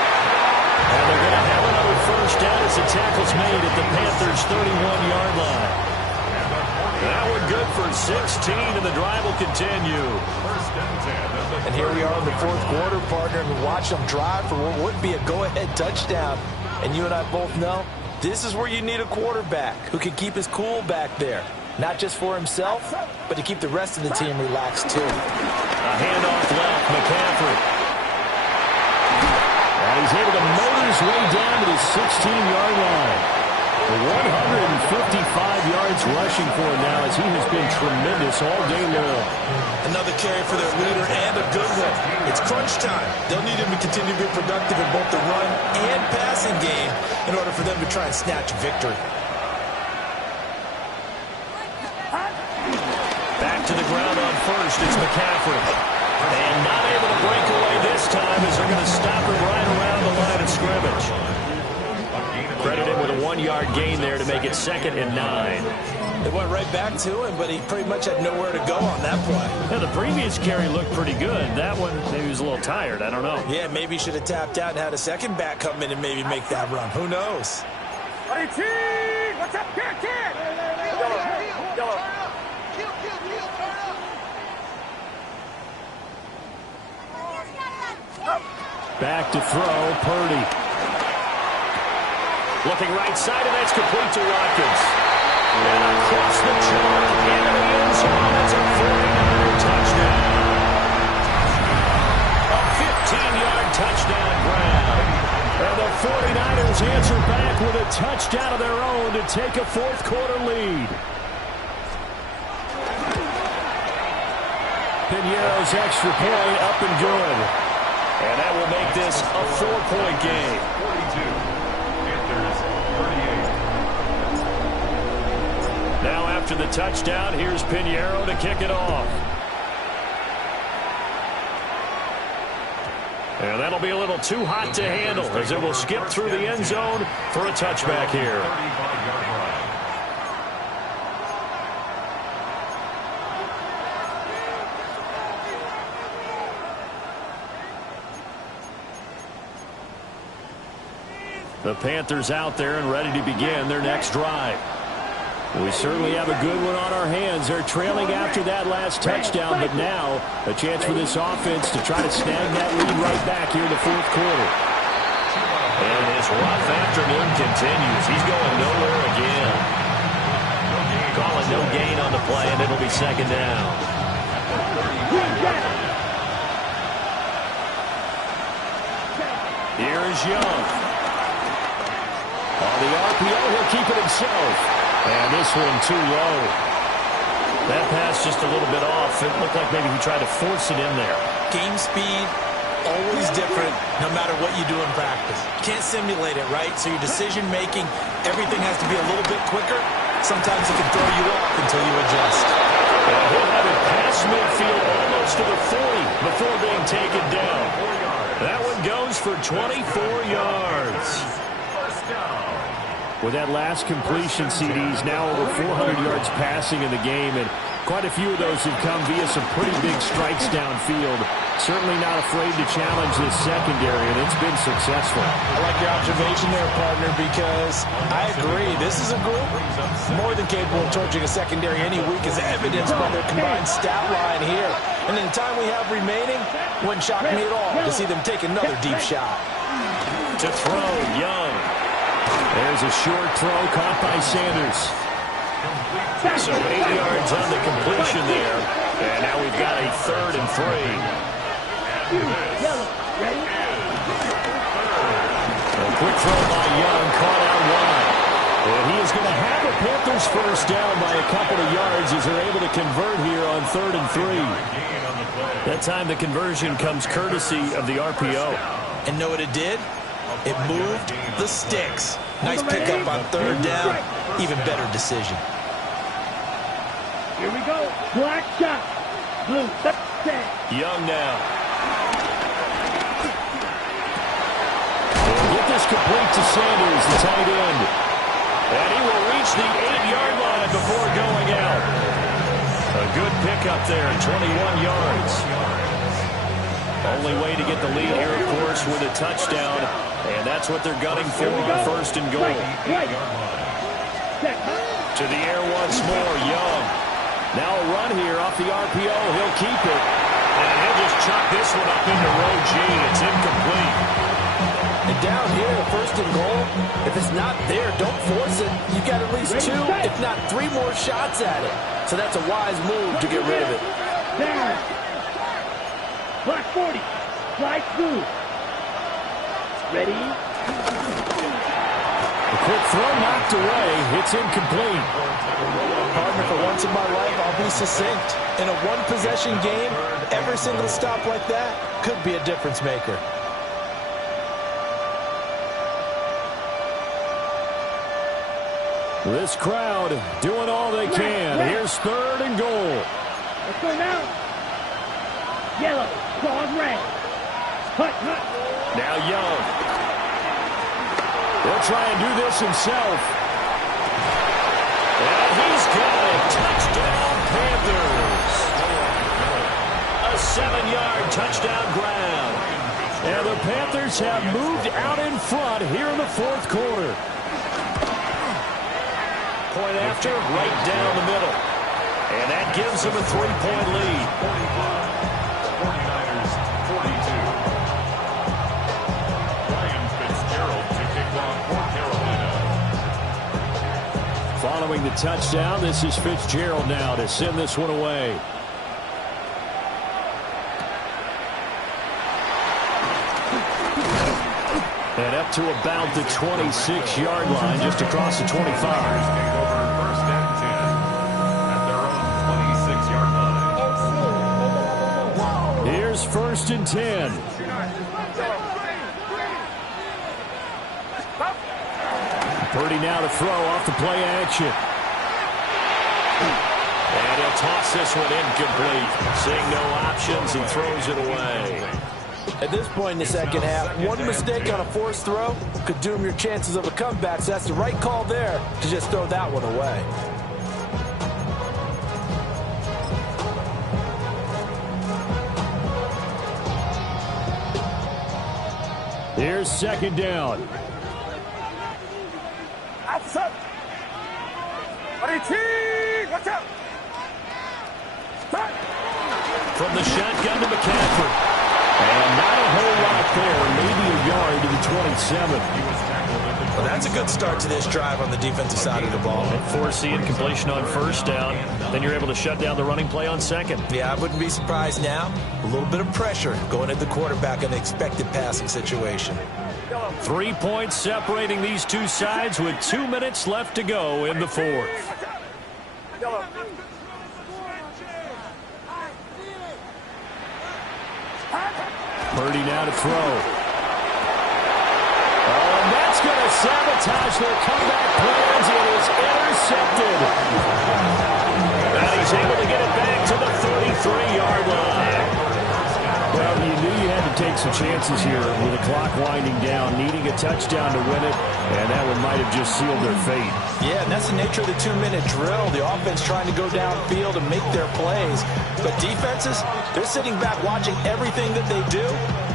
And they're going to have another first down as the tackle's made at the Panthers' 31-yard line. That one good for 16, and the drive will continue. And here we are in the fourth quarter, partner, and watch them drive for what would be a go-ahead touchdown. And you and I both know this is where you need a quarterback who can keep his cool back there. Not just for himself, but to keep the rest of the team relaxed, too. A handoff left, McCaffrey. And he's able to motor his way down to the 16-yard line. 155 yards rushing for him now as he has been tremendous all day long. Another carry for their leader and a good one. It's crunch time. They'll need him to continue to be productive in both the run and passing game in order for them to try and snatch a victory. Back to the ground on first. It's McCaffrey. And not able to break away this time as they're going to stop him right around the line of scrimmage. Credit him with a 1-yard gain there to make it 2nd and 9. They went right back to him, but he pretty much had nowhere to go on that play. Yeah, the previous carry looked pretty good. That one, maybe he was a little tired. I don't know. Yeah, maybe he should have tapped out and had a second back come in and maybe make that run. Who knows? What's up, kid? Back to throw, Purdy. Looking right side, and that's complete to Watkins. And across the chalk into the end zone. It's a 49er touchdown. A 15-yard touchdown grab. And the 49ers answer back with a touchdown of their own to take a fourth quarter lead. Pinheiro's extra point up and good. And that will make this a 4-point game. 42. Panthers 38. Now after the touchdown, here's Pinheiro to kick it off. And that'll be a little too hot to handle as it will skip through the end zone for a touchback here. 35-yard line. The Panthers out there and ready to begin their next drive. We certainly have a good one on our hands. They're trailing after that last touchdown, but now a chance for this offense to try to snag that lead right back here in the fourth quarter. And his rough afternoon continues. He's going nowhere again. Calling no gain on the play, and it'll be 2nd down. Here's Young. On the RPO, he'll keep it himself. And this one too low. That pass just a little bit off. It looked like maybe he tried to force it in there. Game speed, always different no matter what you do in practice. You can't simulate it, right? So your decision-making, everything has to be a little bit quicker. Sometimes it can throw you off until you adjust. And he'll have it past midfield almost to the 40 before being taken down. That one goes for 24 yards. With that last completion, CD's now over 400 yards passing in the game, and quite a few of those have come via some pretty big strikes downfield. Certainly not afraid to challenge this secondary, and it's been successful. I like your observation there, partner, because I agree. This is a group more than capable of torching a secondary any week, as evidenced by their combined stat line here. And in the time we have remaining, wouldn't shock me at all to see them take another deep shot. To throw, Young. There's a short throw caught by Sanders. So 8 yards on the completion there. And now we've got a 3rd and 3. A quick throw by Young, caught out wide. And he is going to have the Panthers first down by a couple of yards as they're able to convert here on 3rd and 3. That time the conversion comes courtesy of the RPO. And know what it did? It moved the sticks. Nice pickup on 3rd down. Even better decision. Here we go. Black shot. Blue. Young now. They'll get this complete to Sanders, the tight end. And he will reach the 8-yard line before going out. A good pickup there, 21 yards. Only way to get the lead here, of course, with a touchdown. And that's what they're gunning for on 1st and goal. To the air once more, Young. Now a run here off the RPO. He'll keep it. And he'll just chuck this one up into row G. It's incomplete. And down here, 1st and goal, if it's not there, don't force it. You've got at least 2, if not 3 more shots at it. So that's a wise move to get rid of it. Down. Black 40. Slide through. Ready? A quick throw knocked away. It's incomplete. Partner, for once in my life, I'll be succinct. In a one-possession game, every single stop like that could be a difference maker. This crowd doing all they can. Here's 3rd and goal. Let's go now. Yellow. Claws red. Hut, hut. Now Young. He'll try and do this himself. And he's got it. Touchdown, Panthers. A 7-yard touchdown ground. And the Panthers have moved out in front here in the 4th quarter. Point after, right down the middle. And that gives them a 3-point lead. 49ers 42. Ryan Fitzgerald to kick off for Carolina. Following the touchdown, this is Fitzgerald now to send this one away. And up to about the 26-yard line, just across the 25. Take over 1st and 10 at their own 26-yard line. Here's 1st and 10. Purdy now to throw off the play action. And he'll toss this one incomplete. Seeing no options, he throws it away. At this point in the second half, one mistake on a forced throw could doom your chances of a comeback, so that's the right call there to just throw that one away. Here's 2nd down. Outside. Watch out. From the shotgun to McCaffrey. And not a whole lot there, maybe a yard to the 27. Well, that's a good start to this drive on the defensive side of the ball. Force incompletion on 1st down. Then you're able to shut down the running play on 2nd. Yeah, I wouldn't be surprised now. A little bit of pressure going at the quarterback in the expected passing situation. 3 points separating these two sides with 2 minutes left to go in the 4th. Purdy now to throw. Oh, and that's going to sabotage their comeback plans. It is intercepted. And he's able to get it back to the 33-yard line. Well, you knew you had to take some chances here with the clock winding down, needing a touchdown to win it, and that one might have just sealed their fate. Yeah, and that's the nature of the 2-minute drill. The offense trying to go downfield and make their plays. But defenses, they're sitting back watching everything that they do,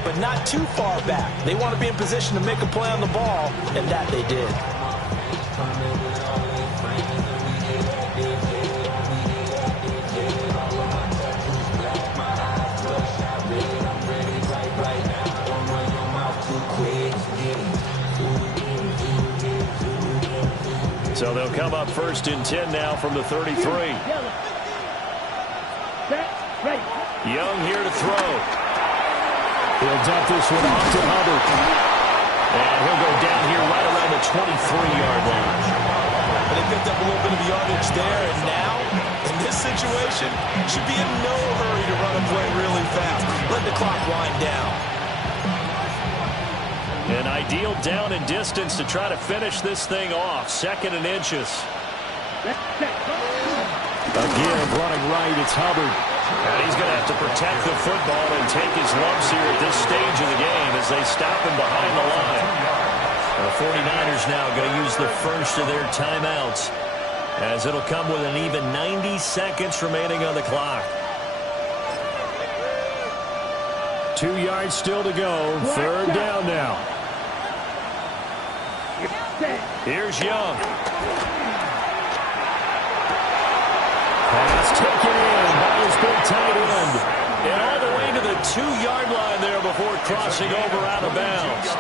but not too far back. They want to be in position to make a play on the ball, and that they did. So they'll come up 1st and 10 now from the 33. Young here to throw. He'll dump this one off to Hubbard. And he'll go down here right around the 23-yard line. But they picked up a little bit of yardage there, and now, in this situation, should be in no hurry to run a play really fast. Let the clock wind down. An ideal down and distance to try to finish this thing off. 2nd and inches. Again, running right, it's Hubbard. And he's going to have to protect the football and take his lumps here at this stage of the game as they stop him behind the line. The 49ers now going to use the first of their timeouts, as it'll come with an even 90 seconds remaining on the clock. 2 yards still to go. 3rd down now. Here's Young. Pass taken in by his big tight end. And all the way to the 2-yard line there before crossing over out of bounds.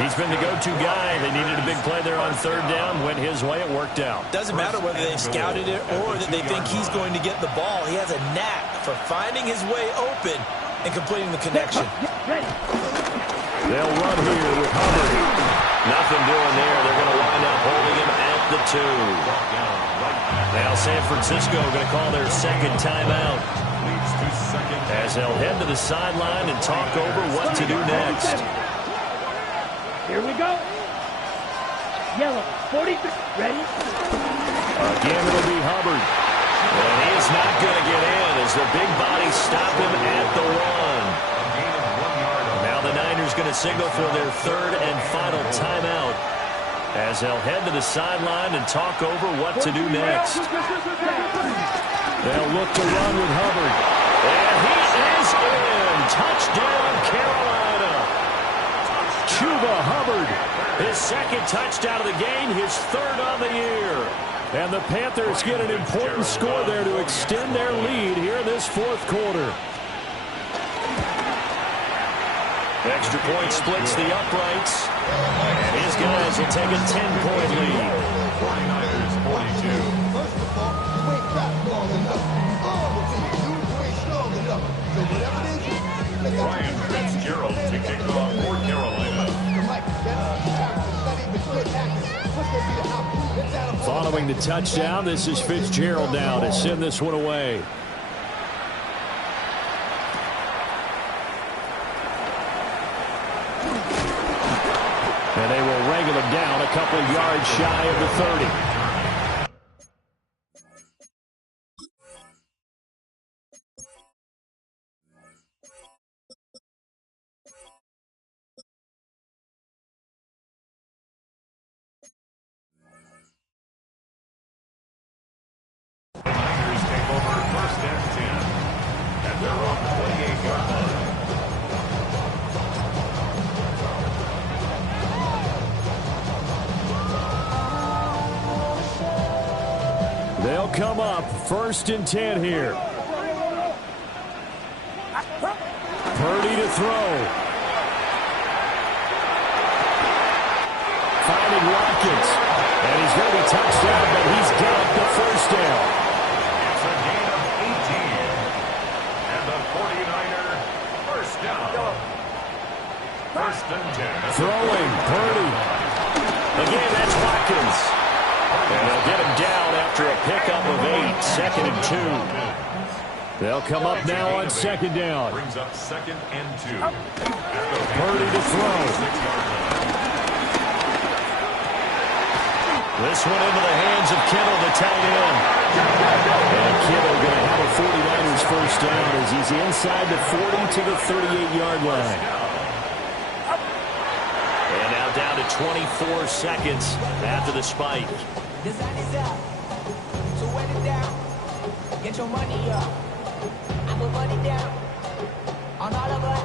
He's been the go-to guy. They needed a big play there on 3rd down. Went his way. It worked out. Doesn't matter whether they've scouted it or that they think he's going to get the ball. He has a knack for finding his way open and completing the connection. They'll run here with Hubbard. Nothing doing there. They're going to wind up holding him at the 2. Now San Francisco going to call their 2nd timeout, as they'll head to the sideline and talk over what to do next. Here we go. Yellow, 43. Ready? Again, it'll be Hubbard. And he is not going to get in as the big body stop him at the 1. Now the Niners going to signal for their 3rd and final timeout, as they'll head to the sideline and talk over what to do next. They'll look to run with Hubbard. And he is in. Touchdown, Carolina. Chuba Hubbard. His 2nd touchdown of the game, his 3rd on the year. And the Panthers get an important score there to extend their lead here in this 4th quarter. Extra point splits the uprights. And his guys will take a 10-point lead. 49ers 42. Ryan Fitzgerald to kick off for Carolina. Following the touchdown, this is Fitzgerald now to send this one away. And they will wrangle him down a couple of yards shy of the 30. Niners take over 1st and 10. And they're on the 28-yard line. They'll come up 1st and 10 here. Purdy to throw. Finding Watkins. And he's going to be touchdown, but he's got the 1st down. It's a gain of 18. And the 49er 1st down. 1st and 10. Throwing, Purdy. Again, that's Watkins. And they'll get him down after a pickup of 8, 2nd and 2. They'll come up now on 2nd down. Brings up 2nd and 2. Purdy to throw. 6-yard line. This one into the hands of Kittle, the tight end. And Kittle going to have a 49ers first down as he's inside the 40 to the 38-yard line. And now down to 24 seconds after the spike. The sun is up, so wet it down. Get your money up. I put money down on all of us,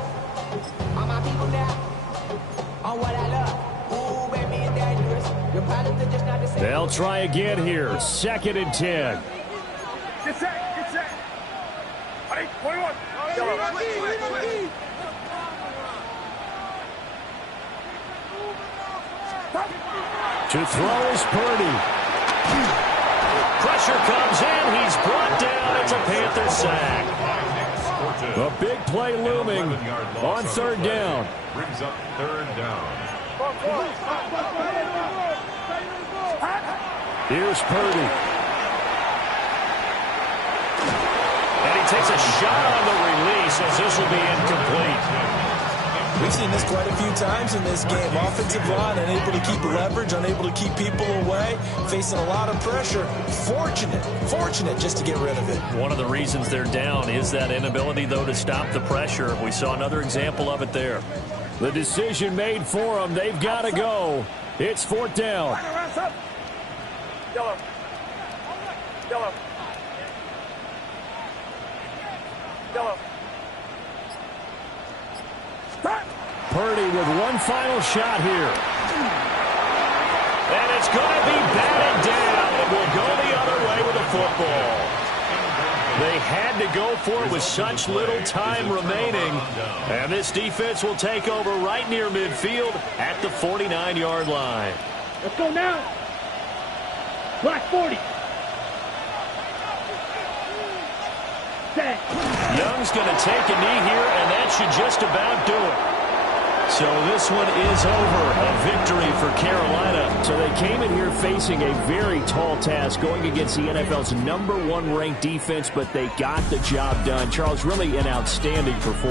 on my people now, on what I love. Ooh, baby, it's dangerous. Your problems are just not the same. They'll try again here. 2nd and 10. Get set, get set. Hey, 21. To throw is Purdy. Pressure comes in. He's brought down. It's a Panther sack. A big play looming on 3rd down. Brings up 3rd down. Here's Purdy. And he takes a shot on the release as this will be incomplete. We've seen this quite a few times in this game. Offensive line unable to keep leverage, unable to keep people away, facing a lot of pressure. Fortunate just to get rid of it. One of the reasons they're down is that inability, though, to stop the pressure. We saw another example of it there. The decision made for them. They've got to go. It's 4th down. Yellow. Yellow. Yellow. Purdy with one final shot here. And it's going to be batted down. It will go the other way with the football. They had to go for it with such little time remaining. And this defense will take over right near midfield at the 49-yard line. Let's go now. Black 40. Set. Young's going to take a knee here, and that should just about do it. So this one is over. A victory for Carolina. So they came in here facing a very tall task going against the NFL's #1 ranked defense, but they got the job done. Charles, really an outstanding performance.